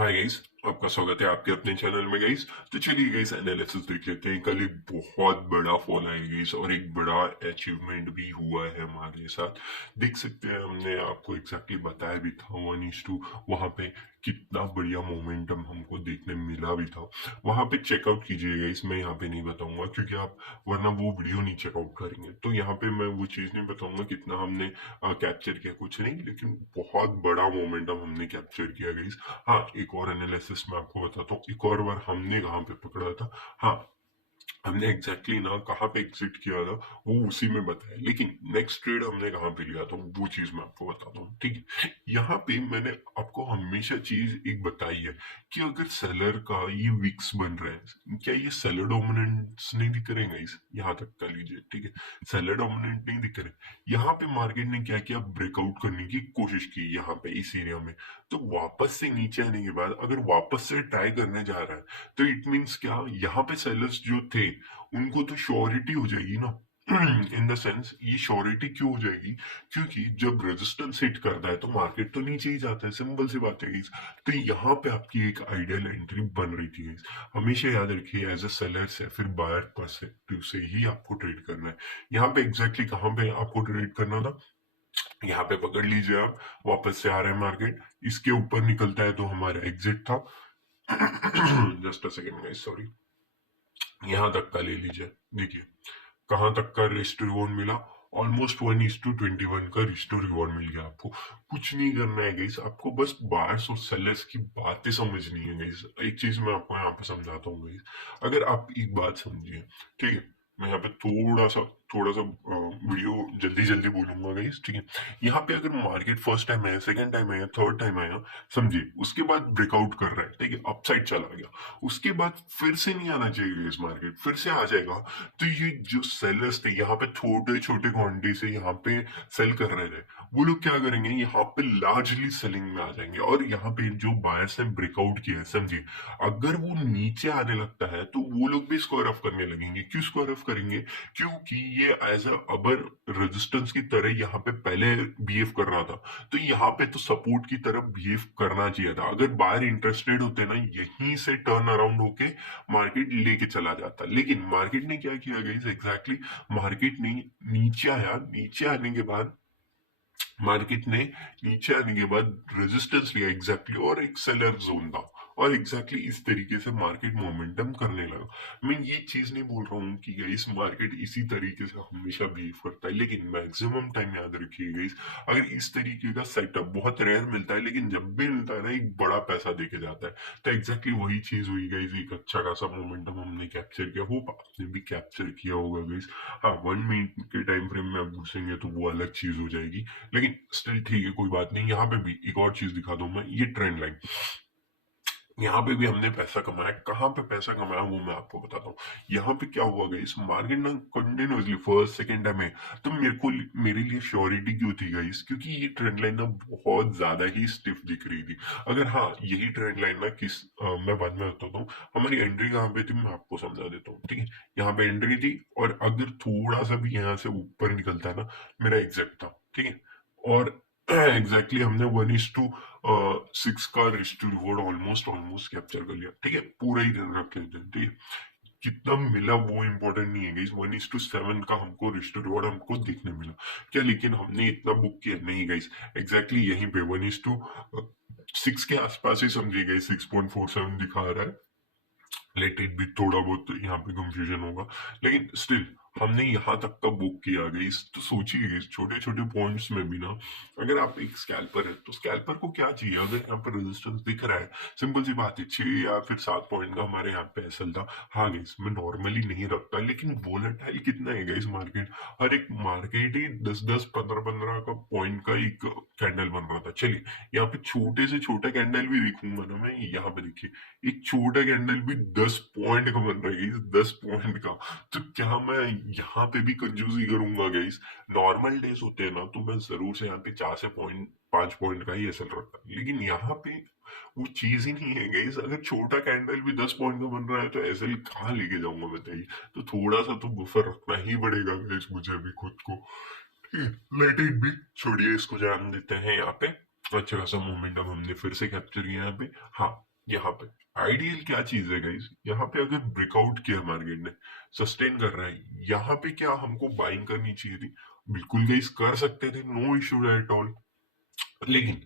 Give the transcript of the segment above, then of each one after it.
Hi guys, आपका स्वागत है आपके अपने चैनल में गाइस। तो चलिए गाइस एनालिसिस देख लेते हैं। कल एक बहुत बड़ा फॉल आया गाइस और एक बड़ा अचीवमेंट भी हुआ है हमारे साथ। देख सकते हैं, हमने आपको एग्जैक्टली बताया भी था 1:2 वहां पे कितना बढ़िया मोमेंटम हमको देखने मिला भी था। वहां पे चेकआउट कीजिए गाइस, मैं यहाँ पे नहीं बताऊंगा क्योंकि आप वरना वो वीडियो नहीं चेकआउट करेंगे। तो यहाँ पे मैं वो चीज नहीं बताऊंगा कितना हमने कैप्चर किया, कुछ नहीं, लेकिन बहुत बड़ा मोमेंटम हमने कैप्चर किया गाइस। हाँ, एक और एनालिसिस मैं आपको बताता हूँ, एक और बार हमने कहाँ पे पकड़ा था। हाँ, हमने एग्जैक्टली ना कहाँ पे एग्जिट किया था वो उसी में बताया, लेकिन नेक्स्ट ट्रेड हमने कहाँ पे लिया था वो चीज मैं आपको बताता हूँ। ठीक है, यहाँ पे मैंने आपको हमेशा चीज एक बताई है कि अगर सेलर का ये विक्स बन रहा है, क्या ये सेलर डोमिनेंट्स नहीं दिख रहे हैं इस यहाँ तक का लीजिए। ठीक है, सेलर डोमिनेंट नहीं दिख रहे। यहाँ पे मार्केट ने क्या किया, ब्रेकआउट करने की कोशिश की यहाँ पे इस एरिया में। तो वापस से नीचे आने के बाद अगर वापस से ट्राई करने जा रहा है तो इट मीन्स क्या, यहाँ पे सेलर्स जो थे उनको तो श्योरिटी हो जाएगी ना। इन द सेंस, ये श्योरिटी क्यों हो जाएगी, क्योंकि जब रेजिस्टेंस हिट करता है तो मार्केट तो नीचे ही जाता है, सिंपल सी बात है guys। तो यहाँ पे आपकी एक आइडियल एंट्री बन रही थी guys। हमेशा याद रखिए, एज अ सेलर से फिर बायर पर्सपेक्टिव से ही आपको ट्रेड करना है। यहाँ पे एग्जैक्टली कहाँ पे आपको ट्रेड करना था, यहाँ पे पकड़ लीजिए आप। वापस से आ रहा है मार्केट, इसके ऊपर निकलता है तो हमारा एग्जिट था। Just a second guys, sorry. यहाँ तक का ले लीजिए, देखिए कहाँ तक का रिस्ट रिवॉर्ड मिला। ऑलमोस्ट 1:21 का रिस्ट रिवॉर्ड मिल गया आपको। कुछ नहीं करना है गाइस, आपको बस बायर्स और सेलर्स की बातें समझनी है गाइस। एक चीज मैं आपको यहाँ पे समझाता हूँ गाइस। अगर आप एक बात समझिए, ठीक है, मैं यहाँ पे थोड़ा सा वीडियो जल्दी जल्दी बोलूंगा गाइस। ठीक है, यहाँ पे अगर मार्केट फर्स्ट टाइम आया, सेकंड टाइम आया, थर्ड टाइम आया, समझिए, उसके बाद ब्रेकआउट कर रहा है, ठीक है, अपसाइड चला गया, उसके बाद फिर से नहीं आना चाहिए इस मार्केट, फिर से आ जाएगा। तो ये जो सेलर्स थे यहाँ पे छोटे छोटे क्वांटिटी से यहाँ पे सेल कर रहे थे, वो लोग क्या करेंगे, यहाँ पे लार्जली सेलिंग में आ जाएंगे। और यहाँ पे जो बायर्स ने ब्रेकआउट किया है, समझिए, अगर वो नीचे आने लगता है तो वो लोग भी स्क्वायर ऑफ करने लगेंगे। क्यों स्क्वायर ऑफ करेंगे, क्योंकि ये एज अ अबर रेजिस्टेंस की तरह यहाँ पे पहले बिहेव कर रहा था। तो यहाँ पे तो सपोर्ट की तरफ बिहेव करना चाहिए था। अगर बायर इंटरेस्टेड होते ना, यहीं से टर्न अराउंड होके मार्केट लेके चला जाता, लेकिन मार्केट ने क्या किया गाइस, एग्जैक्टली मार्केट ने नीचे आया, नीचे आने के बाद मार्केट ने नीचे आने के बाद रेजिस्टेंस लिया एग्जैक्टली, और एक सेलर जोन था, और एग्जैक्टली इस तरीके से मार्केट मोमेंटम करने लगा। मैं ये चीज नहीं बोल रहा हूँ कि गाइस मार्केट इसी तरीके से हमेशा बिहेव करता है, लेकिन मैक्सिमम टाइम याद रखिए गाइस, अगर इस तरीके का सेटअप बहुत रेयर मिलता है, लेकिन जब भी मिलता है ना, एक बड़ा पैसा देके जाता है। तो एग्जैक्टली वही चीज हुई गाइस, एक अच्छा खासा मोमेंटम हमने कैप्चर किया, होप आपने भी कैप्चर किया होगा गाइस। हाँ, 1 मिनट के टाइम फ्रेम में आप घुसेंगे तो वो अलग चीज हो जाएगी, लेकिन स्टिल ठीक है, कोई बात नहीं। यहाँ पे भी एक और चीज दिखा दूं मैं, ये ट्रेंड लाइन, यहाँ पे भी हमने पैसा कमाया। कहाँ पे पैसा कमाया वो मैं आपको बताता हूँ। यहाँ पे क्या हुआ गाइस, मार्केट ना कंटिन्यूअसली फर्स्ट सेकंड टाइम है, तो मेरे लिए श्योरिटी क्यों थी गाइस, क्योंकि ये ट्रेंड लाइन ना बहुत ज्यादा ही स्टिफ दिख रही थी। अगर हाँ, यही ट्रेंड लाइन ना मैं बाद में बताता हूँ। हमारी एंट्री कहाँ पे थी मैं आपको समझा देता हूँ। ठीक है, यहाँ पे एंट्री थी, और अगर थोड़ा सा भी यहाँ से ऊपर निकलता है ना, मेरा एग्जैक्ट था। ठीक है, और एग्जैक्टली हमने 1:6 का wrist reward almost almost capture कर लिया। ठीक है, पूरा ही दिन रख लेते हैं। ठीक है, कितना मिला वो इंपॉर्टेंट नहीं है गाइस, 1:7 का हमको रिस्ट रिवॉर्ड हमको देखने मिला क्या, लेकिन हमने इतना बुक किया नहीं गाइस। एग्जैक्टली यहीं पे 1:6 के आसपास ही समझिए गाइस, 6.47 दिखा रहा है। लेट इट भी, थोड़ा बहुत यहाँ पे कंफ्यूजन होगा, लेकिन स्टिल हमने यहाँ तक का बुक किया गई। तो सोचिए इस छोटे छोटे पॉइंट्स में भी ना, अगर आप एक स्कैल्पर है तो स्कैल्पर को क्या चाहिए, अगर यहाँ पर रेजिस्टेंस दिख रहा है, सिंपल सी बात है, 6 या फिर 7 पॉइंट का हमारे यहाँ पे एसएल था। हाँ गाइस, मैं नॉर्मली नहीं रखता, लेकिन वोलेटाइल कितना है गाइस मार्केट, हर एक मार्केट ही 10-10 15-15 का पॉइंट का एक कैंडल बन रहा था। चलिए, यहाँ पे छोटे से छोटा कैंडल भी दिखूंगा ना मैं, यहाँ पे देखिए, एक छोटा कैंडल भी 10 पॉइंट का बन रहा है, 10 पॉइंट का। तो क्या मैं यहाँ पे भी कंजूसी करूंगा गाइस। नॉर्मल डेज होते हैं ना, तो मैं जरूर से यहाँ पे 4 से 5 पॉइंट का ही असर रखता, लेकिन यहाँ पे वो चीज ही नहीं है गाइस। अगर छोटा कैंडल भी 10 पॉइंट का बन रहा है तो एसएल कहाँ लेके जाऊंगा बताइए। तो थोड़ा सा तो बफर रखना ही पड़ेगा गाइस मुझे भी खुद को। लेट इट भी, छोड़िए इसको, जान देते हैं। यहाँ पे अच्छा खासा मोमेंटम हमने फिर से कैप्चर किया यहाँ पे। हाँ, यहाँ पे आइडियल क्या चीज है गाइस, यहाँ पे अगर ब्रेकआउट किया मार्केट ने, सस्टेन कर रहा है, यहाँ पे क्या हमको बाइंग करनी चाहिए थी? बिल्कुल गाइस कर सकते थे, नो इश्यू एट ऑल। लेकिन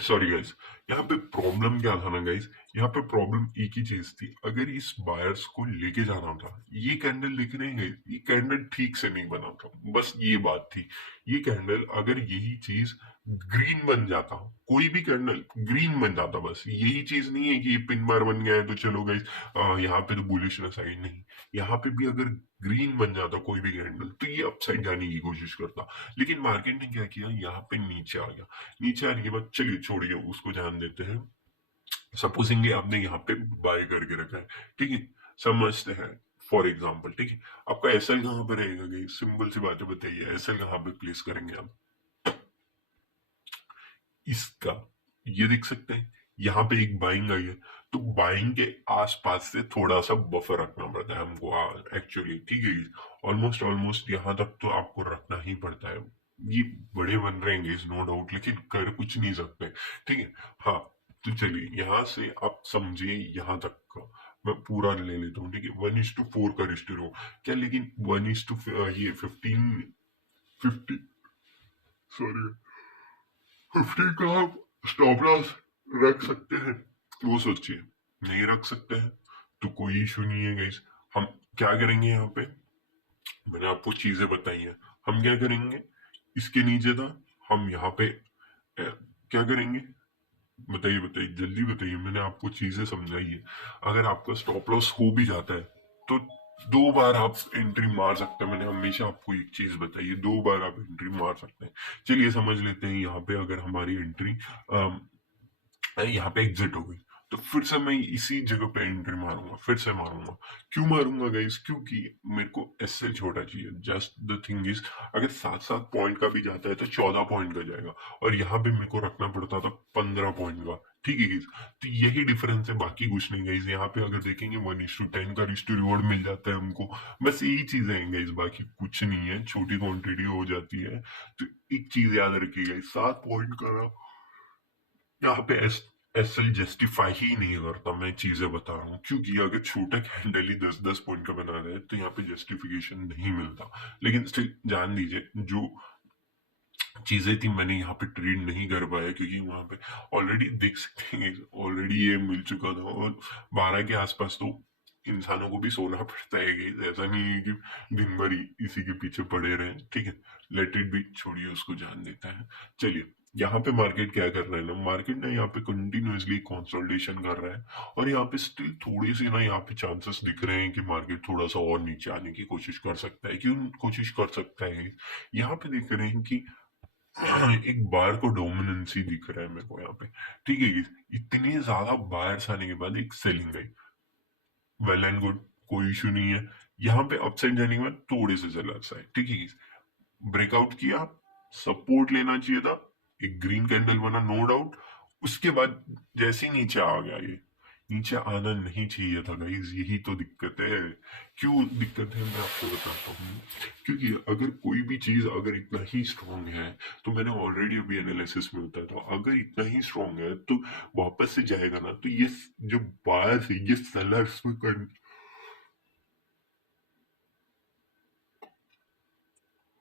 सॉरी गाइस, यहाँ पे प्रॉब्लम क्या था ना गाइस, यहाँ पे प्रॉब्लम एक ही चीज थी, अगर इस बायर्स को लेके जाना था, ये कैंडल दिख रहे हैं, ये कैंडल ठीक से नहीं बना था, बस ये बात थी। ये कैंडल अगर यही चीज ग्रीन बन जाता, कोई भी कैंडल ग्रीन बन जाता, बस यही चीज नहीं है कि ये पिन बार बन गया है तो चलो गाइस यहाँ पे तो बुलिशनेस आई नहीं, यहाँ पे भी अगर ग्रीन बन जाता कोई भी कैंडल तो ये अपसाइड जाने की कोशिश करता। लेकिन मार्केट ने क्या किया, यहाँ पे नीचे आ गया। नीचे आने के बाद चलिए छोड़िए उसको, ध्यान देते हैं। सपोजिंगली आपने यहाँ पे बाय करके रखा है, ठीक है, समझते हैं। फॉर एग्जाम्पल, ठीक है, आपका एसएल कहाँ पे रहेगा गई, सिंपल सी बात है, बताइए एसएल कहाँ पे प्लेस करेंगे आप? इसका ये देख सकते हैं, यहाँ पे एक बाइंग आई है, तो बाइंग के आसपास से थोड़ा सा बफर रखना पड़ता है हमको एक्चुअली, ठीक है। ऑलमोस्ट ऑलमोस्ट यहाँ तक तो आपको रखना ही पड़ता है। ये बड़े बन रहे हैं नो डाउट, लेकिन कर कुछ नहीं सकते, ठीक है। हाँ, तो चलिए यहाँ से आप समझिए यहाँ तक का मैं पूरा ले लेता हूँ, ठीक है। 1:4 का रेशियो क्या, लेकिन 1:, ये 50 सॉरी 50 का आप स्टॉप लॉस रख सकते हैं, वो सोचिए। नहीं रख सकते हैं तो कोई इशू नहीं है गाइस। हम क्या करेंगे यहाँ पे, मैंने आपको चीजें बताई हैं, हम क्या करेंगे, इसके नीचे था, हम यहाँ पे क्या करेंगे, बताइए बताइए जल्दी बताइए, मैंने आपको चीजें समझाई है। अगर आपका स्टॉप लॉस हो भी जाता है तो 2 बार आप एंट्री मार सकते हैं, मैंने हमेशा आपको एक चीज बताई है, 2 बार आप एंट्री मार सकते हैं। चलिए समझ लेते हैं, यहाँ पे अगर हमारी एंट्री यहाँ पे एग्जिट हो गई, तो फिर से मैं इसी जगह पे एंट्री मारूंगा, फिर से मारूंगा। क्यों मारूंगा गाइस, क्योंकि मेरे को एसएल छोटा चाहिए। जस्ट द थिंग इज, अगर 7-7 पॉइंट का भी जाता है तो 14 पॉइंट का जाएगा, और यहाँ पे मेरे को रखना पड़ता था 15 पॉइंट का, ठीक है गाइस। तो यही डिफरेंस है, बाकी कुछ नहीं गाइस। यहाँ पे अगर देखेंगे 1:10 का रिस्क टू रिवॉर्ड मिल जाता है हमको, बस यही चीजें हैं गाइस, बाकी कुछ नहीं है, छोटी क्वांटिटी हो जाती है। तो एक चीज याद रखिएगा, 7 पॉइंट का ना यहाँ पे एसएल जस्टिफाई ही नहीं करता, मैं चीजें बता रहा हूँ, क्योंकि अगर छोटा कैंडल ही 10-10 पॉइंट का बना रहे हैं तो यहाँ पे जस्टिफिकेशन नहीं मिलता। लेकिन स्टिल जान लीजिए, जो चीजें थी मैंने यहाँ पे ट्रेड नहीं कर पाया, क्योंकि वहां पे ऑलरेडी देख सकते हैं, ऑलरेडी ये मिल चुका था, और 12 के आसपास तो इंसानों को भी सोना पड़ता है guys। ऐसा नहीं है कि दिन भर ही इसी के पीछे पड़े रहे, ठीक है। लेट इट बी, छोड़िए उसको, जान देता है। चलिए, यहाँ पे मार्केट क्या कर रहा है ना, मार्केट ना यहाँ पे कंटिन्यूअसली कंसोलिडेशन कर रहा है, और यहाँ पे स्टिल थोड़ी सी ना यहाँ पे चांसेस दिख रहे हैं कि मार्केट थोड़ा सा और नीचे आने की कोशिश कर सकता है। क्यों कोशिश कर सकता है, यहाँ पे देख रहे हैं कि एक बार को डोमिनेंसी दिख रहा है मेरे को यहाँ पे, ठीक है। इतने ज्यादा बायर्स आने के बाद एक selling I, well and good, कोई इशू नहीं है। यहाँ पे अपसाइड जाने के बाद थोड़े से सेलर्स आए, ठीक है। ब्रेकआउट किया, सपोर्ट लेना चाहिए था, एक ग्रीन कैंडल बना, नो डाउट। उसके बाद जैसे ही नीचे आ गया, ये नीचे आना नहीं चाहिए था गाइस, यही तो दिक्कत है। क्यों दिक्कत है, मैं आपको बताता हूँ। क्योंकि अगर कोई भी चीज अगर इतना ही स्ट्रांग है, तो मैंने ऑलरेडी अभी एनालिसिस में बताया था, अगर इतना ही स्ट्रांग है तो वापस से जाएगा ना, तो ये जो बायर्स है ये सेलर्स में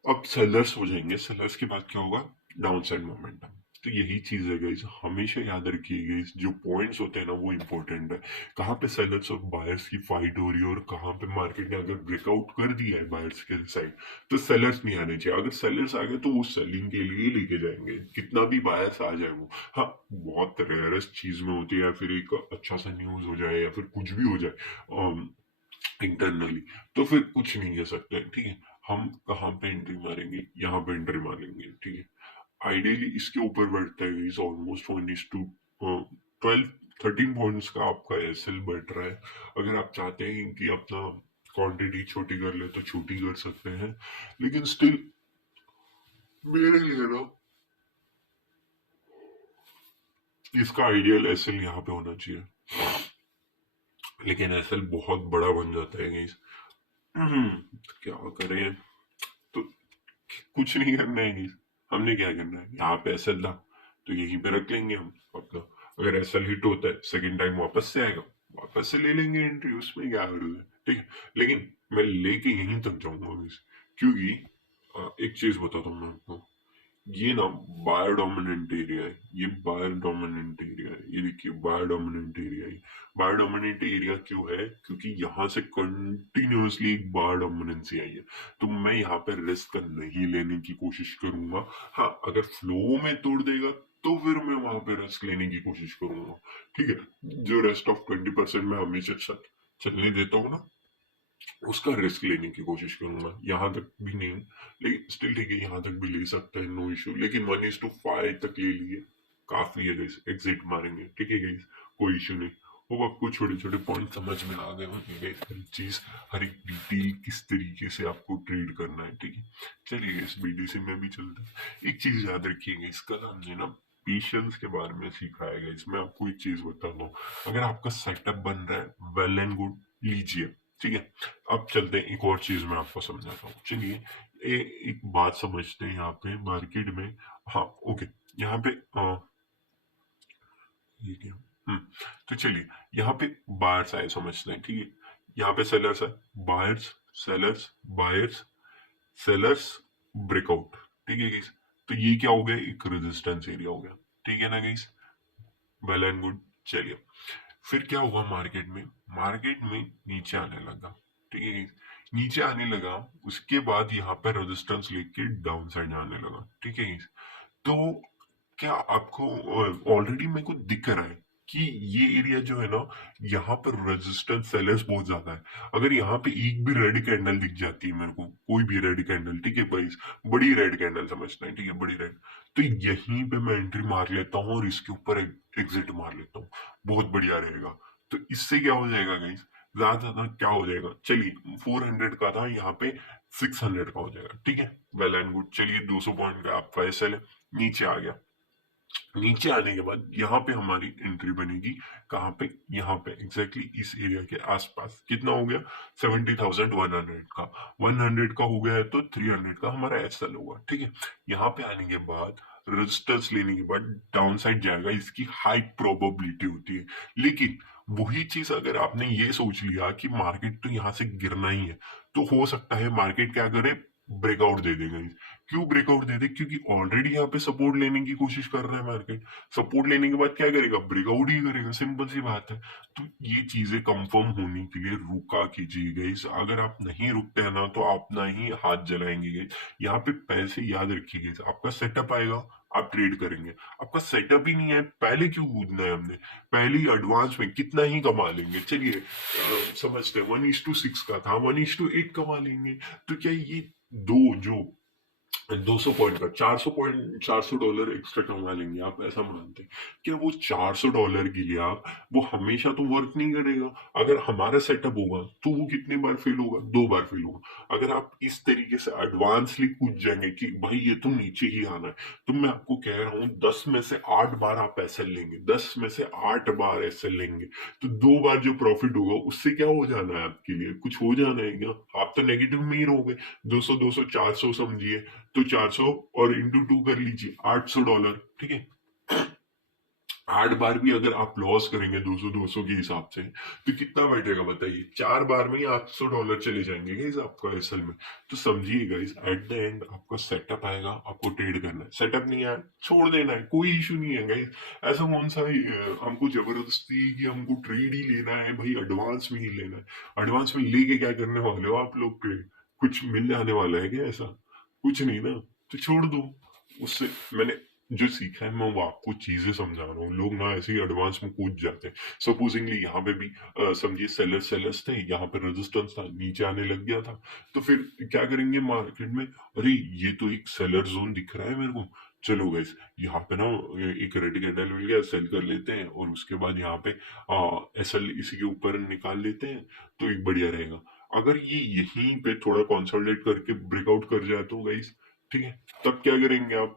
अब सेलर्स हो जाएंगे, सेलर्स के बाद क्या होगा, डाउन साइड मोमेंटम। तो यही चीज है गाइस, हमेशा याद रखिए गाइस, जो पॉइंट्स होते हैं ना वो इंपॉर्टेंट है। कहाँ पे सेलर्स और बायर्स की फाइट हो रही है, और कहाँ पे मार्केट ने अगर ब्रेकआउट कर दिया है बायर्स के साइड, तो सेलर्स नहीं आने चाहिए। अगर सेलर्स आ गए तो वो सेलिंग के लिए लेके जाएंगे, कितना भी बायर्स आ जाए वो। हाँ, बहुत रेयरेस्ट चीज में होती है, या फिर एक अच्छा सा न्यूज हो जाए, या फिर कुछ भी हो जाए इंटरनली, तो फिर कुछ नहीं कह सकते, ठीक है। हम कहाँ पे एंट्री मारेंगे, यहाँ पे एंट्री मारेंगे, ठीक है। आइडियली इसके ऊपर बढ़ता है इज ऑलमोस्ट 1:12 13 पॉइंट्स का आपका एसएल बढ़ रहा है। अगर आप चाहते हैं कि अपना क्वांटिटी छोटी कर ले तो छोटी कर सकते हैं, लेकिन स्टिल मेरे लिए ना इसका आइडियल एसएल यहाँ पे होना चाहिए, लेकिन एसएल बहुत बड़ा बन जाता है guys। तो क्या करें, तो कुछ नहीं करना है guys। हमने क्या करना है, यहाँ पे एसएल था तो यहीं पे रख लेंगे हम अपना। अगर एसएल हिट होता है सेकंड टाइम वापस से आएगा, वापस से ले लेंगे एंट्री, उसमें क्या हर्ज है, ठीक है। लेकिन मैं लेके यहीं तक जाऊंगा बस, क्योंकि एक चीज बताता हूँ मैं आपको, ये ना बायो डोमिनेंट एरिया है, ये बायो डोमिनेंट एरिया है, ये देखिए बायो डोमिनेंट एरिया है। बायो डोमिनेंट एरिया क्यों है? क्योंकि यहाँ से कंटिन्यूअसली एक बायो डोमिनेंसी आई है, तो मैं यहाँ पे रिस्क नहीं लेने की कोशिश करूंगा। हाँ, अगर फ्लो में तोड़ देगा तो फिर मैं वहां पे रिस्क लेने की कोशिश करूंगा, ठीक है। जो रेस्ट ऑफ 20% मैं हमेशा चलने देता हूँ ना, उसका रिस्क लेने की कोशिश करूंगा। यहाँ तक भी नहीं, लेकिन स्टिल ठीक है, यहाँ तक भी ले सकता है, नो इशू। लेकिन 1:5 तक ले लिए, काफी है गाइस, एग्जिट मारेंगे, ठीक है गाइस, कोई इशू नहीं। वो आपको छोटे छोटे पॉइंट समझ में आ गए होंगे गाइस, हर चीज, हर एक डिटेल किस तरीके से आपको ट्रेड करना है, ठीक है। चलिए गाइस, बीडीसी में भी चलते हैं। एक चीज याद रखिएगा, इसका हमने ना पेशेंस के बारे में सीखा है गाइस। मैं आपको एक चीज बताता हूँ, अगर आपका सेटअप बन रहा है, वेल एंड गुड, लीजिए, ठीक है। अब चलते हैं, एक और चीज मैं आपको समझाता हूँ, चलिए। एक बात समझते हैं यहाँ पे मार्केट में। हाँ, ओके, यहाँ पे ये क्या, तो चलिए, यहाँ पे बायर्स आए समझते हैं, ठीक है। यहाँ पे सेलर्स है, buyers, sellers, buyers, sellers, breakout, ठीक है गाइस। तो ये क्या हो गया, एक रेजिस्टेंस एरिया हो गया, ठीक है ना गाइस, वेल एंड गुड। चलिए, फिर क्या हुआ मार्केट में, मार्केट में नीचे आने लगा, ठीक है। नीचे आने लगा, उसके बाद यहाँ पर रेजिस्टेंस लेके डाउन साइड आने लगा, ठीक है। तो क्या आपको ऑलरेडी मेरे को दिख रहा है कि ये एरिया जो है ना, यहाँ पर रेजिस्टेंस सेलर्स बहुत ज्यादा है। अगर यहाँ पे एक भी रेड कैंडल दिख जाती है मेरे को, कोई भी रेड कैंडल, ठीक है भाई, बड़ी रेड कैंडल समझना है, ठीक है, बड़ी रेड, तो यहीं पे मैं एंट्री मार लेता हूँ और इसके ऊपर एग्जिट मार लेता हूँ, बहुत बढ़िया रहेगा। तो इससे क्या हो जाएगा गाइस, ज्यादा ज्यादा क्या हो जाएगा, चलिए 400 का था, यहाँ पे 600 का हो जाएगा, ठीक है, वेल एंड गुड। चलिए 200 पॉइंट का आपका एसएल है, नीचे आ गया। नीचे आने के बाद यहाँ पे हमारी एंट्री बनेगी, कहाँ पे, यहाँ पे एग्जैक्टली इस एरिया के आसपास। कितना हो गया, 70,100 का, 100 का हो गया है, तो 300 का हमारा एसएल होगा, ठीक है। यहाँ पे आने के बाद रेजिस्टेंस लेने के बाद डाउन साइड जाएगा, इसकी हाई प्रोबेबिलिटी होती है। लेकिन वही चीज अगर आपने ये सोच लिया कि मार्केट तो यहाँ से गिरना ही है, तो हो सकता है मार्केट क्या करे, ब्रेकआउट दे देगा। क्यों ब्रेकआउट दे दे, क्योंकि ऑलरेडी यहाँ पे सपोर्ट लेने की कोशिश कर रहा है मार्केट, सपोर्ट लेने के बाद क्या करेगा, ब्रेकआउट ही करेगा, सिंपल सी बात है। तो ये चीजें कंफर्म होने के लिए रुका कीजिए गाइस, अगर आप नहीं रुकते हैं ना तो आप ना ही हाथ जलाएंगे गाइस। यहाँ पे पैसे याद रखिए गाइस, आपका सेटअप आएगा, आप ट्रेड करेंगे। आपका सेटअप ही नहीं है, पहले क्यों कूदना है हमने, पहले ही एडवांस में कितना ही कमा लेंगे। चलिए समझते हैं, 1:6 का था, 1:8 कमा लेंगे। तो क्या ये दो जो 200 पॉइंट का, 400 पॉइंट, $400 एक्स्ट्रा कमा लेंगे, आप ऐसा मानते हैं? क्या वो $400 के लिए आप, वो हमेशा तो वर्क नहीं करेगा। अगर हमारा सेटअप होगा तो वो कितनी बार फेल होगा, 2 बार फेल होगा। अगर आप इस तरीके से एडवांसली कूद जाएंगे कि भाई ये तो नीचे ही आना है, तो मैं आपको कह रहा हूँ 10 में से 8 बार आप ऐसे लेंगे, 10 में से 8 बार ऐसे लेंगे, तो 2 बार जो प्रॉफिट होगा उससे क्या हो जाना है, आपके लिए कुछ हो जाना है क्या? आप तो नेगेटिव में ही रहोगे। 200 200 400 समझिए, तो 400 और इंटू 2 कर लीजिए, $800, ठीक है। 8 बार भी अगर आप लॉस करेंगे 200 200 के हिसाब से, तो कितना बैठेगा बताइए, 4 बार में ही $800 चले जाएंगे गाइस आपका असल में। तो समझिए गाइस, एट द एंड आपका सेटअप आएगा, आपको ट्रेड करना है, सेटअप नहीं आया छोड़ देना है, कोई इशू नहीं है गाइस। ऐसा कौन सा हमको जबरदस्ती कि हमको ट्रेड ही लेना है भाई, एडवांस में ही लेना है। एडवांस में लेके क्या करने वाले हो आप लोग के, कुछ मिल जाने वाला है क्या? ऐसा कुछ नहीं ना, तो छोड़ दो। उससे मैंने जो सीखा है मैं वो आपको चीजें समझा रहा हूँ। लोग ना ऐसे ही एडवांस में कूद जाते हैं। सपोजिंगली यहाँ पे भी समझिए सेलर्स थे, यहाँ पे रेजिस्टेंस था, नीचे आने लग गया था, तो फिर क्या करेंगे मार्केट में, अरे ये तो एक सेलर जोन दिख रहा है मेरे को, चलो गाइस यहाँ पे ना एक रेड कैंडल मिल गया, सेल कर लेते हैं, और उसके बाद यहाँ पे एसएल इसी के ऊपर निकाल लेते हैं, तो एक बढ़िया रहेगा। अगर ये यहीं पे थोड़ा कंसोलिडेट करके ब्रेकआउट कर जाए तो गाइस, ठीक है, तब क्या करेंगे आप?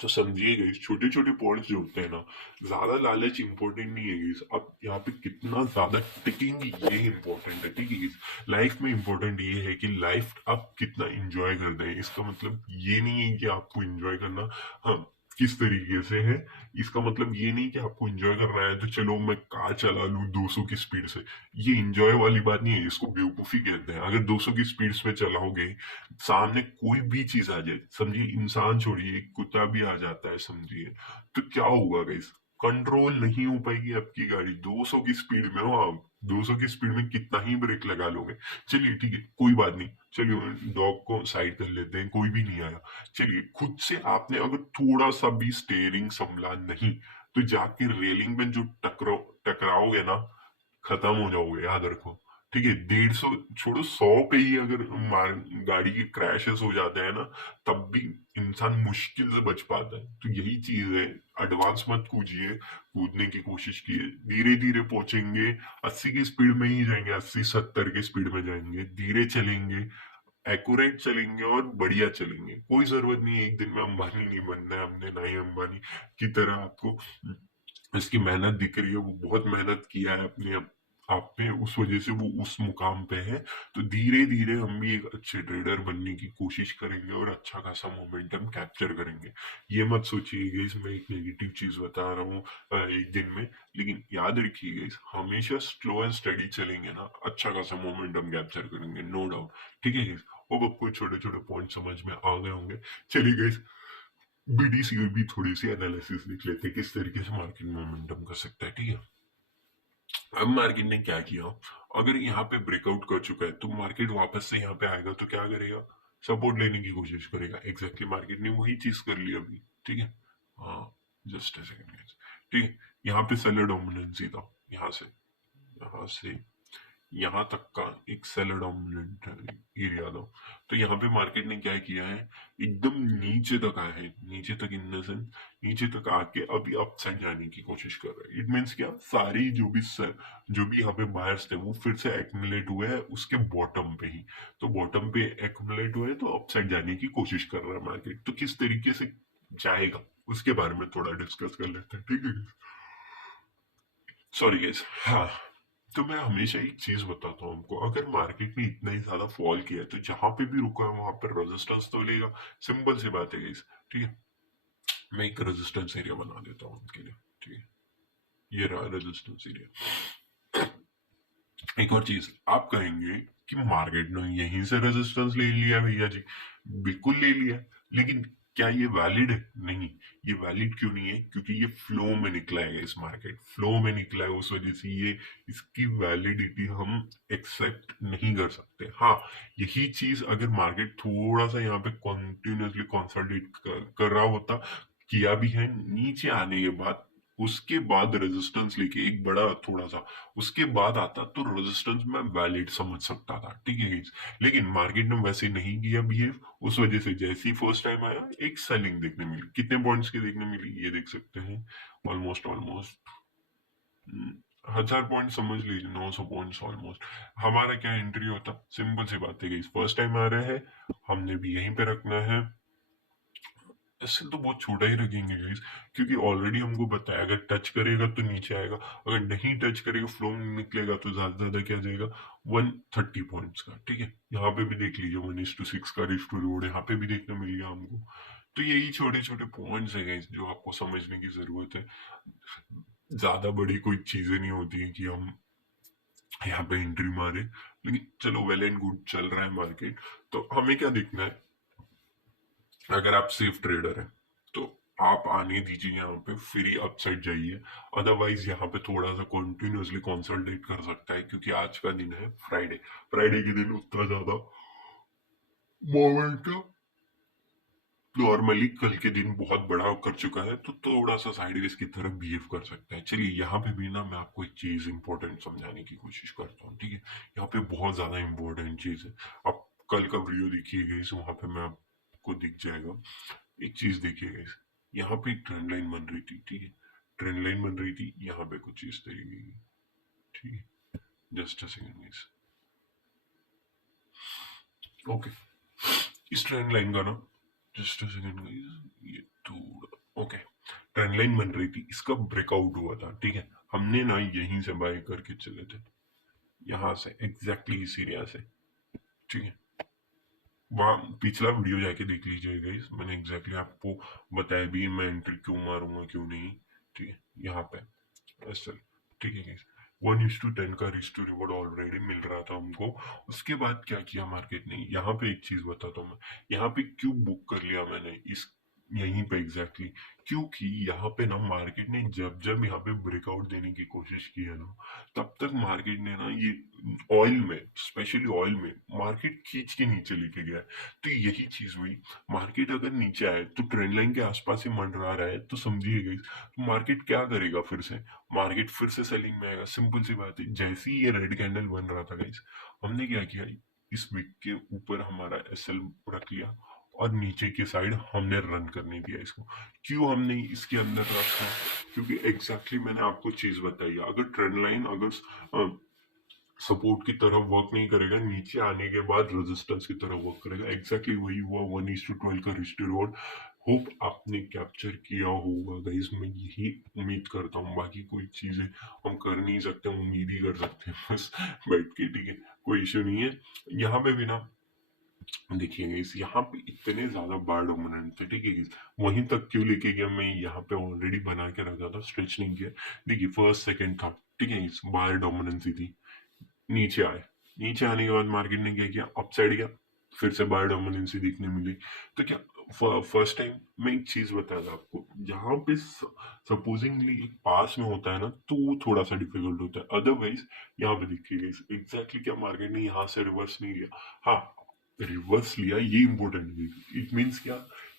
तो समझिए गाइस, छोटे छोटे पॉइंट्स जो होते हैं ना, ज्यादा लालच इंपॉर्टेंट नहीं है गाइस, आप यहाँ पे कितना ज्यादा टिकेंगे ये इंपॉर्टेंट है, ठीक है गाइस। लाइफ में इंपॉर्टेंट ये है कि लाइफ आप कितना इंजॉय कर रहे हैं, इसका मतलब ये नहीं है कि आपको इंजॉय करना, हाँ, किस तरीके से है। इसका मतलब ये नहीं कि आपको एंजॉय करना है तो चलो मैं कार चला लूं 200 की स्पीड से। ये एंजॉय वाली बात नहीं है, इसको बेवकूफी कहते हैं। अगर 200 की स्पीड में चलाओगे, सामने कोई भी चीज आ जाए, समझिए इंसान छोड़िए, एक कुत्ता भी आ जाता है समझिए, तो क्या होगा गाइस? कंट्रोल नहीं हो पाएगी आपकी गाड़ी। 200 की स्पीड में हो आप, 200 की स्पीड में कितना ही ब्रेक लगा लोगे। चलिए ठीक है, कोई बात नहीं, चलिए डॉग को साइड कर लेते हैं, कोई भी नहीं आया। चलिए खुद से आपने अगर थोड़ा सा भी स्टेयरिंग संभला नहीं, तो जाके रेलिंग में जो टकराओगे ना, खत्म हो जाओगे, याद रखो। ठीक है, 150 छोड़ो, 100 पे ही अगर गाड़ी के क्रैशेस हो जाते हैं ना, तब भी इंसान मुश्किल से बच पाता है। तो यही चीज है, एडवांस मत कूदिए, कूदने की कोशिश कीजिए, धीरे धीरे पहुंचेंगे। 80 की स्पीड में ही जाएंगे, 80-70 की स्पीड में जाएंगे, धीरे चलेंगे, एक्यूरेट चलेंगे और बढ़िया चलेंगे। कोई जरूरत नहीं है एक दिन में अंबानी नहीं बनना है हमने, ना ही अंबानी की तरह आपको इसकी मेहनत दिख रही है। वो बहुत मेहनत किया है अपने आप पे, उस वजह से वो उस मुकाम पे है। तो धीरे धीरे हम भी एक अच्छे ट्रेडर बनने की कोशिश करेंगे और अच्छा खासा मोमेंटम कैप्चर करेंगे। ये मत सोचिए इसमें एक नेगेटिव चीज बता रहा हूँ एक दिन में। लेकिन याद रखिएगा, हमेशा स्लो एंड स्टडी चलेंगे ना, अच्छा खासा मोमेंटम कैप्चर करेंगे, नो डाउट। ठीक है guys? होप आपको छोटे छोटे पॉइंट समझ में आ गए होंगे। चलिए गाइस, बीडीसी की भी थोड़ी सी एनालिसिस देख लेते हैं, किस तरीके से मार्केट मोमेंटम कर सकता है। ठीक है, अब मार्केट ने क्या किया, अगर यहाँ पे ब्रेकआउट कर चुका है तो मार्केट वापस से यहाँ पे आएगा तो क्या करेगा, सपोर्ट लेने की कोशिश करेगा। एग्जैक्टली मार्केट ने वही चीज कर ली अभी। ठीक है, हाँ, जस्ट अ सेकंड। ठीक है, यहाँ पे सेलर डोमिनेंसी था, यहाँ से यहाँ तक का एक सेलर डोमिनेंट एरिया था। तो यहाँ पे मार्केट ने क्या किया है, एकदम नीचे तक आया है, नीचे तक इन द सेंस नीचे तक आके अभी अपसाइड जाने की कोशिश कर रहा है। इट मीन्स क्या, सारी जो भी यहाँ पे बायर्स थे वो फिर से एक्युमुलेट हुए हैं उसके बॉटम पे ही। तो बॉटम पे एक्युमुलेट हुए तो अपसाइड जाने की कोशिश कर रहा है मार्केट। तो किस तरीके से जाएगा उसके बारे में थोड़ा डिस्कस कर लेते हैं। ठीक है, सॉरी गाइस। हाँ, तो मैं हमेशा एक चीज बताता हूँ आपको, अगर मार्केट ने इतना ही ज्यादा फॉल किया है तो जहां पे भी रुका है वहां पर रेजिस्टेंस तो लेगा। सिंपल सी बात है गाइस। ठीक है, मैं एक रेजिस्टेंस एरिया बना देता हूँ उनके लिए। ठीक है, ये रहा रेजिस्टेंस एरिया। एक और चीज आप कहेंगे कि मार्केट ने यहीं से रेजिस्टेंस ले लिया भैया जी। बिल्कुल ले लिया, लेकिन क्या ये वैलिड है? नहीं। ये वैलिड क्यों नहीं है? क्योंकि ये फ्लो में निकला है, इस मार्केट फ्लो में निकला है, उस वजह से ये इसकी वैलिडिटी हम एक्सेप्ट नहीं कर सकते। हाँ, यही चीज अगर मार्केट थोड़ा सा यहाँ पे कॉन्टिन्यूसली कंसोलिडेट कर रहा होता, किया भी है नीचे आने के बाद, उसके बाद रेजिस्टेंस लेके एक बड़ा थोड़ा सा, उसके बाद आता तो रेजिस्टेंस में वैलिड समझ सकता था। ठीक है guys? लेकिन मार्केट ने वैसे नहीं किया बिहेव। उस वजह से जैसे ही फर्स्ट टाइम आया, एक सेलिंग देखने मिली। कितने पॉइंट्स की देखने मिली ये देख सकते हैं, ऑलमोस्ट ऑलमोस्ट 1000 पॉइंट समझ लीजिए, 900 पॉइंट्स ऑलमोस्ट। हमारा क्या एंट्री होता, सिंपल सी बात है फर्स्ट टाइम आ रहा है, हमने भी यहीं पे रखना है। इससे तो बहुत छोटा ही रखेंगे गाइस, क्योंकि ऑलरेडी हमको बताया अगर टच करेगा तो नीचे आएगा, अगर नहीं टच करेगा फ्लो में निकलेगा तो ज्यादा ज्यादा क्या जाएगा, 130 पॉइंट्स का। ठीक है, यहाँ पे भी देख लीजिए 1:6 का रिस्क टू रिवॉर्ड यहाँ पे भी देखने मिल गया हमको। तो यही छोटे छोटे पॉइंट्स है गाइस जो आपको समझने की जरूरत है। ज्यादा बड़ी कोई चीजें नहीं होती है कि हम यहाँ पे एंट्री मारे। लेकिन चलो, वेल एंड गुड चल रहा है मार्केट। तो हमें क्या देखना है, अगर आप सेफ ट्रेडर हैं तो आप आने दीजिए यहाँ पे, फिर ही अपसाइड जाइए। अदरवाइज यहाँ पे थोड़ा सा कंटिन्यूअसली कंसोलिडेट कर सकता है, क्योंकि आज का दिन है फ्राइडे। फ्राइडे के दिन उतना ज्यादा मोमेंट नॉर्मली कल के दिन बहुत बड़ा कर चुका है, तो थोड़ा सा साइडवेज की तरफ बिहेव कर सकता है। चलिए, यहाँ पे भी ना मैं आपको एक चीज इंपॉर्टेंट समझाने की कोशिश करता हूँ। ठीक है, यहाँ पे बहुत ज्यादा इंपॉर्टेंट चीज है। आप कल का वीडियो देखिएगा, इस वहां पे मैं आपको दिख जाएगा। एक चीज देखिएगा, यहाँ पे एक ट्रेंड लाइन बन रही थी। ठीक है, ट्रेंड लाइन बन रही थी यहाँ पे कुछ इस तरीके की। ठीक है, जस्ट अ सेकंड। ओके, इस ट्रेंड लाइन का ना, जस्ट अ सेकंड, ये थोड़ा ओके, ट्रेंड लाइन बन रही थी, इसका ब्रेकआउट हुआ था। ठीक है, हमने ना यहीं से बाय करके चले थे, यहाँ से एग्जैक्टली इस एरिया से। ठीक है, वहाँ पिछला वीडियो जाके देख लीजिएगा गाइस, मैंने एग्जैक्टली आपको बताया भी मैं एंट्री क्यों मारूंगा क्यों नहीं। ठीक है, यहाँ पे ऐसा। ठीक है गाइस, 1:10 का रिस्क टू रिवॉर्ड ऑलरेडी मिल रहा था हमको। उसके बाद क्या किया मार्केट ने, यहाँ पे एक चीज बताता हूँ मैं, यहाँ पे क्यों बुक कर लिया मैंने इस यहीं पे एग्जैक्टली क्योंकि यहाँ पे ना मार्केट ने जब जब यहाँ पे ब्रेकआउट देने की कोशिश की है ना, तब तक मार्केट ने ना ये ऑयल में, स्पेशली ऑयल में मार्केट खींच के नीचे लेके गया है। तो यही चीज हुई, मार्केट अगर नीचे आए तो ट्रेंड लाइन के आसपास ही मंडरा रहा है तो समझिएगा तो मार्केट क्या करेगा, फिर से मार्केट फिर से सेलिंग में आएगा। सिंपल सी बात है, जैसे ही ये रेड कैंडल बन रहा था गाइस, हमने क्या किया, इस विक के ऊपर हमारा एसएल रख लिया और नीचे की साइड हमने रन करने दिया इसको। क्यों हमने इसके अंदर रखा, क्योंकि एग्जैक्टली मैंने आपको चीज बताई, अगर ट्रेंड लाइन अगर सपोर्ट की तरह वर्क नहीं करेगा, नीचे आने के बाद रेजिस्टेंस की तरह वर्क करेगा। एग्जैक्टली वही हुआ 1:12 का रिस्ट रिवॉर्ड। होप आपने कैप्चर किया होगा गाइस, मैं यही उम्मीद करता हूँ। बाकी कोई चीजें हम कर नहीं सकते, उम्मीद ही कर सकते हैं बस बैठ के। ठीक है, कोई इश्यू नहीं है। यहाँ पे भी ना देखिए इस यहाँ पे इतने ज्यादा बार डोमिनेंट थे। ठीक है, वहीं तक क्यों लेके गया, मैं यहाँ पे ऑलरेडी बना के रखा था, स्ट्रेच नहीं किया। देखिए फर्स्ट सेकंड था, ठीक है, इस बार डोमिनेंसी थी, नीचे आए, नीचे आने के बाद मार्केट ने क्या किया, अपसाइड गया, फिर से बाय डोमिनेंसी दिखने मिली। तो क्या फर्स्ट टाइम मैं एक चीज बताया था आपको, यहाँ पे सपोजिंगली एक पास में होता है ना तो वो थोड़ा सा डिफिकल्ट होता है, अदरवाइज यहाँ पे देखिएगा एग्जैक्टली क्या मार्केट ने यहाँ से रिवर्स नहीं लिया। हाँ, रिवर्स लिया ये इंपॉर्टेंट है। इट मीन्स क्या,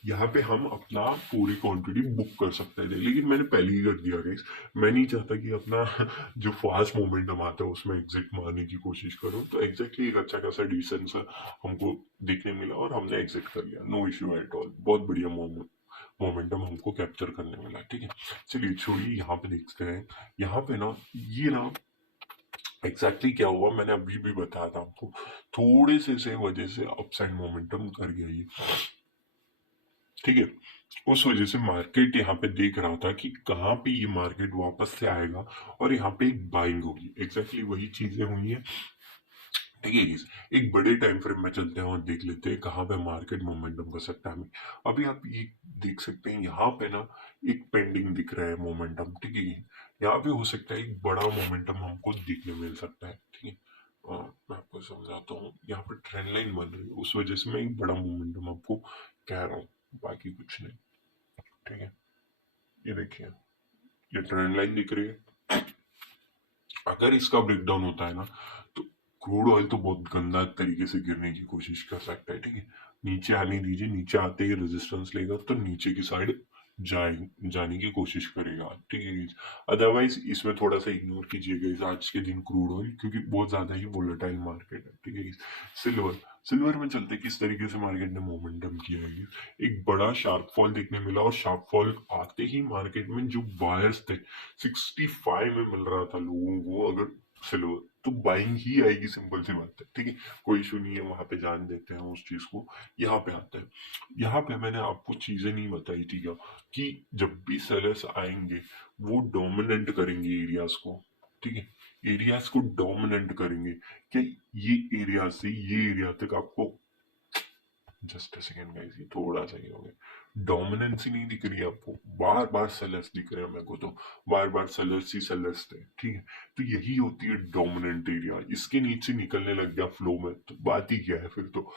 यहाँ पे हम अपना पूरी क्वांटिटी बुक कर सकते हैं, लेकिन मैंने पहले ही कर दिया गाइस। मैं नहीं चाहता कि अपना जो फास्ट मोमेंटम आता है उसमें एग्जिट मारने की कोशिश करूं। तो एग्जैक्टली एक अच्छा खासा डिसेंट सा हमको देखने मिला और हमने एग्जिट कर लिया, नो इश्यू एट ऑल। बहुत बढ़िया मोमेंटम हमको कैप्चर करने मिला। ठीक है, चलिए छोड़िए, यहाँ पे देखते हैं। यहाँ पे ना ये ना एग्जैक्टली क्या हुआ मैंने अभी भी बताया था आपको, थोड़े से वजह से अपसाइड मोमेंटम कर गया ये। ठीक है, उस वजह से मार्केट यहाँ पे देख रहा था कि कहाँ पे ये मार्केट वापस से आएगा और यहाँ पे एक बाइंग होगी। एग्जैक्टली वही चीजें हुई है। ठीक है guys, एक बड़े टाइम फ्रेम में चलते हैं और देख लेते हैं कहाँ पे मार्केट मोमेंटम कर सकता है हमें। अभी आप ये देख सकते हैं यहाँ पे ना एक पेंडिंग दिख रहा है मोमेंटम। ठीक है, यहाँ पे हो सकता है एक बड़ा मोमेंटम हमको देखने मिल सकता है। ठीक है, मैं आपको समझाता हूँ, यहाँ पे ट्रेंड लाइन बन रही है, उस वजह से मैं एक बड़ा मोमेंटम आपको कह रहा हूँ, बाकी कुछ नहीं। ठीक है, ये देखिए, ये ट्रेंड लाइन दिख रही है। अगर इसका ब्रेकडाउन होता है ना तो क्रूड ऑयल तो बहुत गंदा तरीके से गिरने की कोशिश कर सकता है। ठीक है, नीचे आने दीजिए, नीचे आते ही रेजिस्टेंस लेगा तो नीचे की साइड जाने की कोशिश करेगा। ठीक है, अदरवाइज इसमें थोड़ा सा इग्नोर कीजिएगा आज के दिन क्रूड ऑयल, क्योंकि बहुत ज्यादा ही वोलेटाइल मार्केट है। ठीक है, सिल्वर, सिल्वर में चलते किस तरीके से मार्केट ने मोमेंटम किया है। एक बड़ा शार्प फॉल देखने मिला और शार्प फॉल आते ही मार्केट में जो बायर्स थे 65 में मिल रहा था लोगों को अगर सिल्वर, तो बाइंग ही आएगी, सिंपल सी बात है। ठीक है, कोई इशू नहीं है, वहां पे जान देते हैं उस चीज को। यहाँ पे आते हैं, यहाँ पे मैंने आपको चीजें नहीं बताई थी क्या, कि जब भी सेलर्स आएंगे वो डोमिनेंट करेंगे एरियाज को। ठीक है, एरियाज को डोमिनेंट करेंगे, कि ये एरिया से ये एरिया तक आपको, जस्ट अ सेकेंड गाइस, ये थोड़ा सा ही हो गया, डोमिनेंसी नहीं दिख रही है आपको, बार बार सेलर्स दिख रहे हैं मेरे को, तो बार बार सेलर्स ही सेलर्स थे। ठीक है, तो यही होती है डोमिनेंट एरिया। इसके नीचे निकलने लग गया फ्लो में तो बात ही क्या है, फिर तो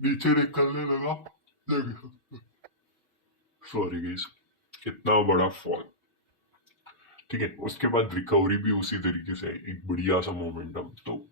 नीचे निकलने लगा, सॉरी गाइस, कितना बड़ा फॉल। ठीक है, उसके बाद रिकवरी भी उसी तरीके से एक बढ़िया सा मोमेंटम। तो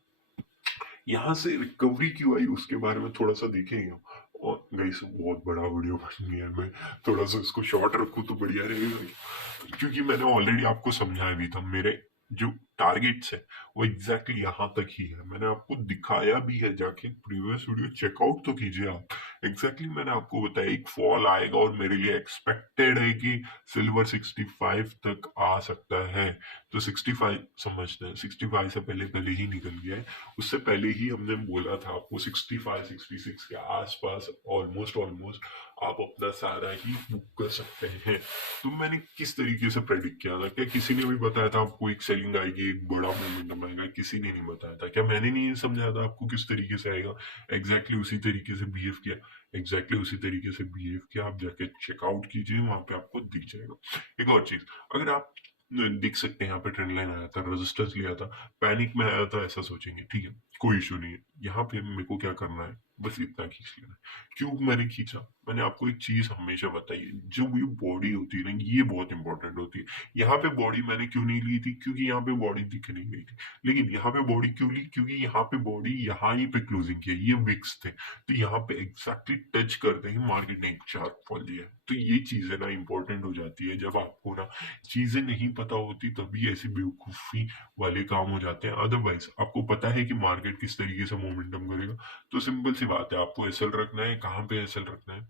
यहाँ से रिकवरी क्यों आई उसके बारे में थोड़ा सा देखेंगे। और गाइस बहुत बड़ा वीडियो बन गया, मैं थोड़ा सा इसको शॉर्ट रखूं तो बढ़िया रहेगा, क्योंकि मैंने ऑलरेडी आपको समझाया भी था मेरे जो टारगेट्स है वो एग्जैक्टली यहाँ तक ही है। मैंने आपको दिखाया भी है, जाके प्रीवियस वीडियो चेकआउट तो कीजिए आप। एग्जैक्टली मैंने आपको बताया एक फॉल आएगा और मेरे लिए एक्सपेक्टेड है कि सिल्वर 65 तक आ सकता है। तो 65 समझते हैं, 65 से पहले पहले ही निकल गया है। उससे पहले ही हमने बोला था आपको 65 66 के आसपास ऑलमोस्ट ऑलमोस्ट आप अपना सारा ही बुक कर सकते हैं। तो मैंने किस तरीके से प्रेडिक्ट किया था? क्या किसी ने भी बताया था आपको एक सेलिंग आएगी, एक बड़ा मोमेंटम आएगा? किसी ने नहीं बताया था। क्या मैंने नहीं समझाया था आपको किस तरीके से आएगा? एग्जैक्टली उसी तरीके से बिहेव किया। उसी तरीके से बिहेव किया। आप जाके चेकआउट कीजिए, वहां पे आपको दिख जाएगा। एक और चीज, अगर आप देख सकते हैं यहाँ पे ट्रेंड लाइन आया था, रेजिस्टेंस लिया था, पैनिक में आया था, ऐसा सोचेंगे, ठीक है, कोई इशू नहीं है। यहाँ पे मेरे को क्या करना है, बस इतना खींच लेना है। क्यों मैंने खींचा? मैंने आपको एक चीज हमेशा बताई है, जो भी बॉडी होती है ना, ये बहुत इंपॉर्टेंट होती है। यहाँ पे बॉडी मैंने क्यों नहीं ली थी? क्योंकि यहाँ पे बॉडी दिख नहीं रही थी। लेकिन यहाँ पे बॉडी क्यों ली? क्योंकि यहाँ पे बॉडी यहाँ ही पे क्लोजिंग की है, ये विक्स थे, तो यहाँ पे एग्जैक्टली टच करते ही मार्केट ने एक शार्प फॉल दिया है। तो ये चीजें ना इंपॉर्टेंट हो जाती है। जब आपको ना चीजें नहीं पता होती, तभी ऐसी बेवकूफी वाले काम हो जाते हैं। अदरवाइज आपको पता है कि मार्केट किस तरीके से मोमेंटम करेगा, तो सिंपल सी बात है, आपको एसएल रखना है। कहाँ पे एसएल रखना है?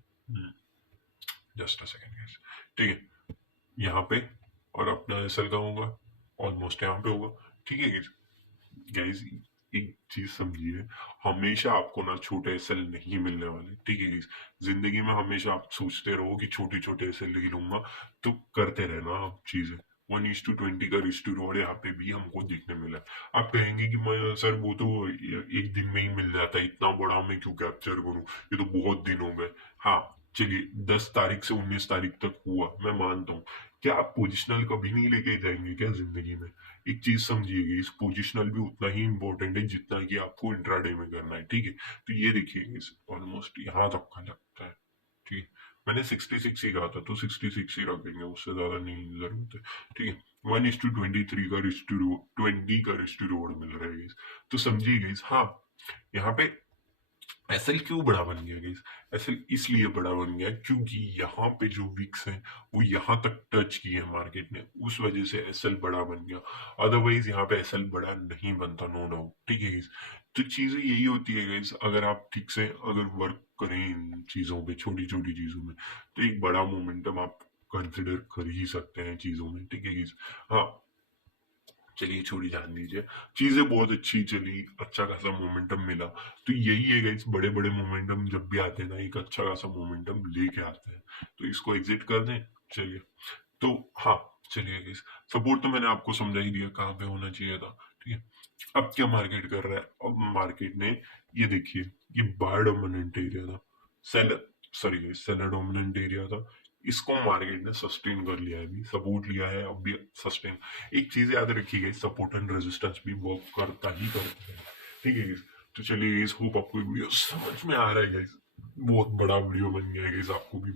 जस्ट अ सेकेंड गाइस, ठीक है, यहाँ पे। और अपना एसएल का होगा ऑलमोस्ट यहाँ पे होगा, ठीक है गाइस। एक चीज समझिए, हमेशा आपको ना छोटे एसएल नहीं मिलने वाले, ठीक है गाइस। जिंदगी में हमेशा आप सोचते रहो कि छोटे छोटे एसएल ही लूंगा, तो करते रहना आप चीजें। 1:20 का रिस्क टू रिवॉर्ड यहाँ पे भी हमको देखने मिला है। आप कहेंगे कि मैं सर वो तो एक दिन में ही मिल जाता है, इतना बड़ा मैं क्यों कैप्चर करूं, ये तो बहुत दिन हो गए। हाँ, चलिए 10 तारीख से 19 तारीख तक हुआ, मैं मानता हूँ। क्या आप पोजिशनल कभी नहीं लेके जाएंगे क्या जिंदगी में? एक चीज समझिएगा, इस पोजिशनल भी उतना ही इंपॉर्टेंट है जितना कि आपको इंट्राडे में करना है, ठीक है। तो ये देखिए, ऑलमोस्ट यहाँ तक का लगता है, ठीक है। मैंने 66 ही कहा था, तो 66 ही रखेंगे, उससे ज्यादा नहीं जरूरत है, ठीक है। 1:23 का रिस्टोर 20 का रिस्टोर मिल रहा है, तो समझिए गाइस। हाँ, यहाँ पे एसएल क्यों बड़ा बन गया गाइस? एसएल इसलिए बड़ा बन गया क्योंकि यहाँ पे जो विक्स है वो यहाँ तक टच की है मार्केट ने, उस वजह से एसएल बड़ा बन गया। अदरवाइज यहाँ पे एसएल बड़ा नहीं बनता, नो डाउट, ठीक है गाइस। तो चीजें यही होती है गाइस, अगर आप ठीक से अगर वर्क करें इन चीजों पे, छोटी छोटी चीजों में, तो एक बड़ा मोमेंटम आप कंसिडर कर ही सकते हैं चीजों में, ठीक है गाइस। हाँ, चलिए छोड़ी जान दीजिए, चीजें बहुत अच्छी चली, अच्छा खासा मोमेंटम मिला। तो यही है गाइस, बड़े बड़े मोमेंटम जब भी आते हैं ना, एक अच्छा खासा मोमेंटम लेके आते हैं। तो इसको एग्जिट कर दें, चलिए। तो हाँ, चलिए गाइस, सपोर्ट तो मैंने आपको समझा ही दिया कहाँ पे होना चाहिए था, ठीक है। अब क्या मार्केट कर रहा है? अब मार्केट ने, ये देखिए, ये बाय डोमिनेंट एरिया था, seller, sorry seller dominant area था, इसको मार्केट ने सस्टेन कर लिया है, अभी सपोर्ट लिया है, अब भी सस्टेन। एक चीज याद रखिएगा, सपोर्ट एंड रेजिस्टेंस भी वर्क करता ही करता है, ठीक है guys? तो चलिए इस होप आपको वीडियो समझ में आ रहा है गाइस। बहुत बड़ा वीडियो बन गया है गाइस, आपको भी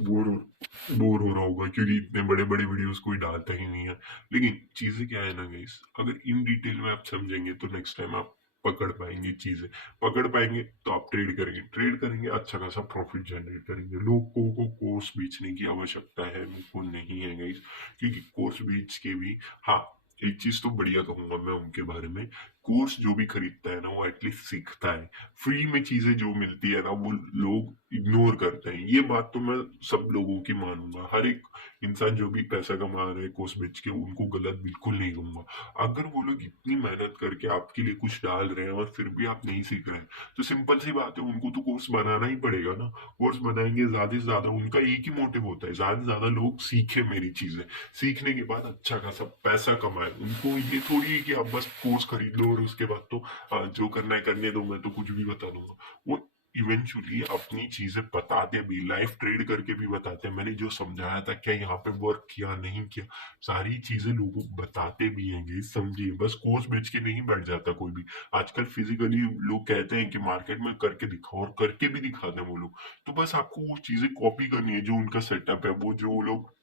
बोर हो बोर हो रहा होगा, क्योंकि इतने बड़े बड़े वीडियोस कोई डालता ही नहीं है। लेकिन चीजें क्या है ना गाइस, अगर इन डिटेल में आप समझेंगे तो नेक्स्ट टाइम आप पकड़ पाएंगे चीजें। पकड़ पाएंगे तो आप ट्रेड करेंगे, अच्छा खासा प्रॉफिट जनरेट करेंगे। लोगों को कोर्स बेचने की आवश्यकता है, मेरे को नहीं है गाइस, क्योंकि कोर्स बेच के भी, हाँ, एक चीज तो बढ़िया कहूंगा मैं उनके बारे में, कोर्स जो भी खरीदता है ना, वो एटलीस्ट सीखता है। फ्री में चीजें जो मिलती है ना, वो लोग इग्नोर करते हैं। ये बात तो मैं सब लोगों की मानूंगा, हर एक इंसान जो भी पैसा कमा रहे हैं कोर्स बेच के, उनको गलत बिल्कुल नहीं कहूंगा। अगर वो लोग इतनी मेहनत करके आपके लिए कुछ डाल रहे हैं और फिर भी आप नहीं सीख रहे हैं, तो सिंपल सी बात है, उनको तो कोर्स बनाना ही पड़ेगा ना। कोर्स बनाएंगे ज्यादा से ज्यादा, उनका एक ही मोटिव होता है, ज्यादा से ज्यादा लोग सीखे मेरी चीजें, सीखने के बाद अच्छा खासा पैसा कमाए। उनको ये थोड़ी है कि आप बस कोर्स खरीद लो और उसके बाद तो जो करना है करने दो, मैं तो कुछ भी बता दूंगा। वो इवेंचुअली अपनी चीजें बताते भी, लाइफ ट्रेड करके भी बताते हैं, मैंने जो समझाया था क्या यहाँ पे वर्क किया नहीं किया, सारी चीजें लोगों को बताते भी हैं। समझिए, बस कोर्स बेच के नहीं बैठ जाता कोई भी। आजकल फिजिकली लोग कहते हैं कि मार्केट में करके दिखाओ, और करके भी दिखाते हैं वो लोग। तो बस आपको वो चीजें कॉपी करनी है, जो उनका सेटअप है, वो जो वो लोग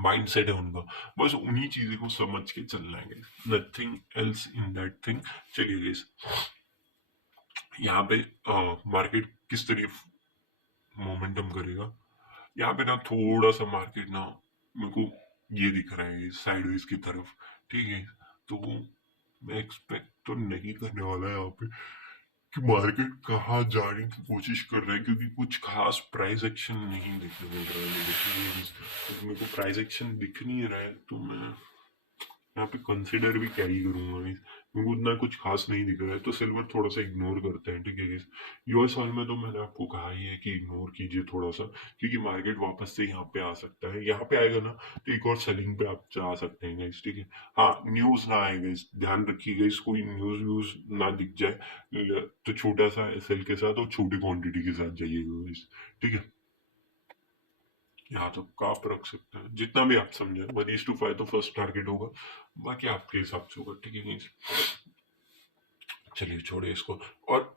माइंड सेट है उनका, बस उन्हीं चीजें को समझ के चलना है, nothing else in that thing. चलिए गाइस, यहाँ पे मार्केट किस तरह मोमेंटम करेगा, यहाँ पे ना थोड़ा सा मार्केट ना, मेरे को ये दिख रहा है साइडवेज की तरफ, ठीक है। तो मैं एक्सपेक्ट तो नहीं करने वाला है यहाँ पे कि मार्केट कहाँ जाने की कोशिश कर रहा है, क्योंकि कुछ खास प्राइस एक्शन नहीं देखने मिल रहा है मेरे को। तो मेरे को प्राइस एक्शन दिख नहीं रहा है, तो मैं यहाँ पे कंसिडर भी क्या ही करूंगा गाइस, मेरे को उतना कुछ खास नहीं दिख रहा है, तो सिल्वर थोड़ा सा इग्नोर करते हैं, ठीक है गाइस। यूएस ऑयल में तो मैंने आपको कहा ही है कि इग्नोर कीजिए थोड़ा सा, क्योंकि मार्केट वापस से यहाँ पे आ सकता है, यहाँ पे आएगा ना तो एक और सेलिंग पे आप जा सकते हैं गाइस, ठीक है। हाँ, न्यूज ना आए गाइस, ध्यान रखिए गाइस, कोई न्यूज व्यूज ना दिख जाए, तो छोटा सा एसएल के साथ और छोटी क्वांटिटी के साथ जाइएगा गाइस, ठीक है। यहाँ तो आप रख सकते हैं जितना भी आप समझे, 1:5 तो फर्स्ट टारगेट होगा, बाकी आपके हिसाब से होगा, ठीक है गाइस। चलिए छोड़िए इसको। और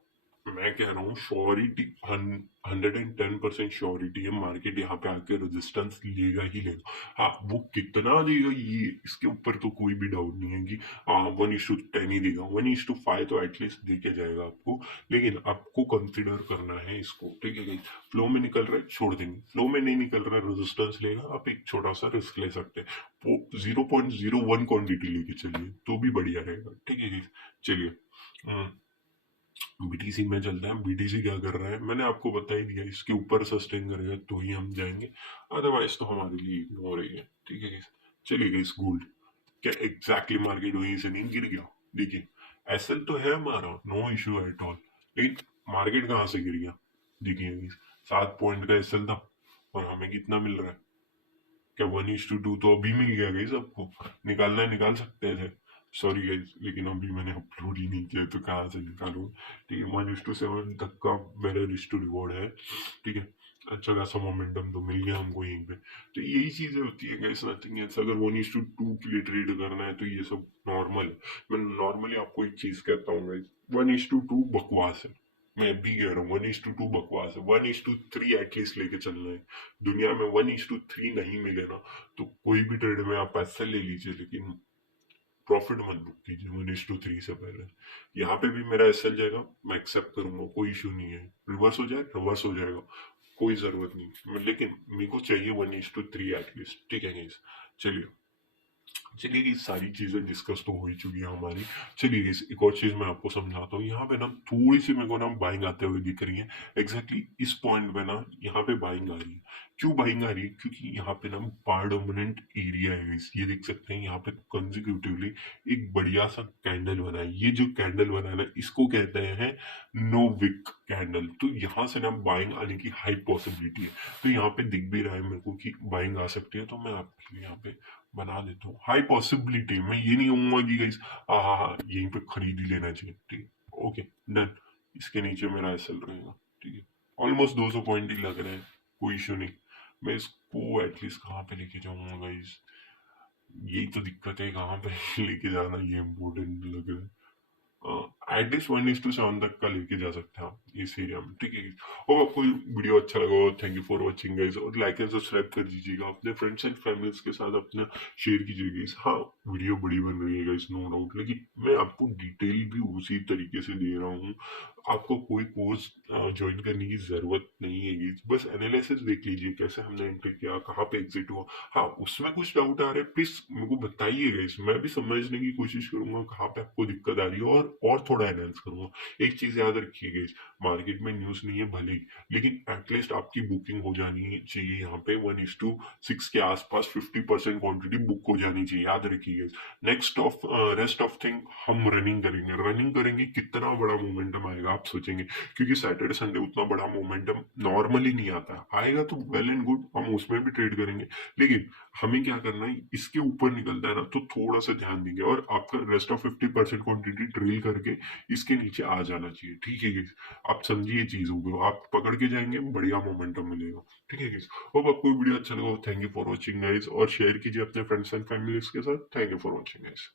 मैं कह रहा हूँ श्योरिटी, 110% श्योरिटी है, मार्केट यहाँ पे आके रेजिस्टेंस लेगा ही लेगा। हाँ, वो कितना देगा ये इसके ऊपर तो कोई भी डाउट नहीं है कि 1:10 ही देगा, 1:5 तो एटलीस्ट दे के जाएगा आपको, लेकिन आपको कंसिडर करना है इसको, ठीक है। फ्लो में निकल रहा है छोड़ देंगे, फ्लो में नहीं निकल रहा है रेजिस्टेंस लेगा, आप एक छोटा सा रिस्क ले सकते हैं, वो 0.01 क्वांटिटी लेके चलिए तो भी बढ़िया रहेगा, ठीक है। चलिए, बीटीसी में चलते हैं। बीटीसी क्या कर रहा है मैंने आपको बता ही दिया, इसके ऊपर सस्टेन करेगा तो ही हम जाएंगे, अदरवाइज तो हमारे लिए इग्नोर ही है, ठीक है। चलिए गाइस, गोल्ड क्या एग्जैक्टली मार्केट वहीं से नहीं गिर गया, देखिए एसएल तो है हमारा, नो इश्यू एट ऑल, लेकिन मार्केट कहाँ से गिर गया, देखिए गाइस, 7 पॉइंट का एसएल था और हमें कितना मिल रहा है, क्या 1:2 तो अभी मिल गया गाइस, आपको निकालना है निकाल सकते थे, सॉरी गाइस, लेकिन अभी मैंने अपलोड ही नहीं किया तो कहाँ से निकालूं, ठीक है। 1:7 तक का मेरा रिस्क टू रिवॉर्ड है, ठीक है। अच्छा खासा मोमेंटम तो मिल गया हमको यहीं पे, तो यही चीजें होती है गाइस, नथिंग एल्स। अगर 1:2 के लिए ट्रेड करना है तो ये सब नॉर्मल है। मैं नॉर्मली आपको एक चीज कहता हूँ गाइस, 1:2 बकवास है, मैं भी कह रहा हूँ 1:2 बकवास है, 1:3 एटलीस्ट लेके चलना है। दुनिया में 1:3 नहीं मिले ना तो कोई भी ट्रेड में आप पैसा ले लीजिए, लेकिन प्रॉफिट मत बुक कीजिए 1:3 से पहले। यहाँ पे भी मेरा एसएल जाएगा, मैं एक्सेप्ट करूंगा, कोई इशू नहीं है, रिवर्स हो जाए रिवर्स हो जाएगा, कोई जरूरत नहीं, लेकिन मेरे को चाहिए 1:3 एटलीस्ट, ठीक है गाइस। चलिए, चलिए ये सारी चीजें डिस्कस तो हो ही चुकी है हमारी। चलिए इस एक और चीज मैं आपको समझाता हूँ, यहाँ पे ना थोड़ी सी मेरे को ना बाइंग आते हुए दिख रही है, एग्जैक्टली इस पॉइंट पे ना यहाँ पे बाइंग आ रही है। क्यों बाइंग आ रही है, क्योंकि यहाँ पे ना पारडोमिनेंट एरिया है guys। ये देख सकते हैं यहाँ पे कंजिक्यूटिवली एक बढ़िया सा कैंडल बना है, ये जो कैंडल बना है ना इसको कहते हैं नो विक कैंडल, तो यहाँ से ना बाइंग आने की हाई पॉसिबिलिटी है। तो यहाँ पे दिख भी रहा है मेरे को कि बाइंग आ सकती है, तो मैं आपके लिए यहाँ पे बना देता हूँ हाई पॉसिबिलिटी। मैं ये नहीं कहूंगा कि गाइस हाँ हाँ हाँ यहीं पे खरीद ही लेना चाहिए, ठीक है, ओके डन। इसके नीचे मेरा एसएल रहेगा, ठीक है। ऑलमोस्ट 200 पॉइंट ही लग रहे हैं, कोई इशू नहीं। मैं इसको एटलीस्ट कहाँ पे लेके जाऊंगा गाइस, यही तो दिक्कत है, कहाँ पे लेके जाना ये इम्पोर्टेंट लग रहा है। एटलीस्ट 1:7 तक का लेके जा सकते हैं आप इस एरिया में, ठीक है। और आपको वीडियो अच्छा लगा हो, thank you for watching guys, और लाइक एंड सब्सक्राइब कर दीजिएगा, अपने फ्रेंड्स एंड फैमिलीज के साथ अपना शेयर कीजिएगा गाइस। हाँ, वीडियो बड़ी बन रही है गाइस, नो डाउट, लेकिन मैं आपको डिटेल भी उसी तरीके से दे रहा हूँ। आपको कोई कोर्स ज्वाइन करने की जरूरत नहीं है गाइस, बस एनालिसिस देख लीजिए कैसे हमने एंटर किया, कहाँ पे एग्जिट हुआ। हाँ, उसमें कुछ डाउट आ रहा है प्लीज मेरे को बताइए गाइस, मैं भी समझने की कोशिश करूंगा कहाँ पे आपको दिक्कत आ रही है, और थोड़ा एनहांस करूंगा। एक चीज याद रखिए गाइस, मार्केट में न्यूज नहीं है भले ही, लेकिन एटलीस्ट आपकी बुकिंग हो जानी चाहिए यहाँ पे 1:6 के आसपास, 50% क्वांटिटी बुक हो जानी चाहिए, याद रखिए guys. Next of rest of thing हम रनिंग करेंगे कितना बड़ा मोमेंटम आएगा आप सोचेंगे, क्योंकि सैटरडे संडे उतना बड़ा मोमेंटम नॉर्मली नहीं आता, आएगा तो वेल एंड गुड, हम उसमें भी ट्रेड करेंगे, लेकिन हमें क्या करना है, इसके ऊपर निकलता है ना तो थोड़ा सा ध्यान देंगे, और आपका रेस्ट ऑफ 50% क्वांटिटी ड्रिल करके इसके नीचे आ जाना चाहिए, ठीक है guys? आप समझिए चीजों को, आप पकड़ के जाएंगे बढ़िया मोमेंटम मिलेगा, ठीक है guys? होप आपको वीडियो अच्छा लगा, thank you for watching guys, और शेयर कीजिए अपने फ्रेंड्स एंड फैमिलीज के साथ, thank you for watching guys.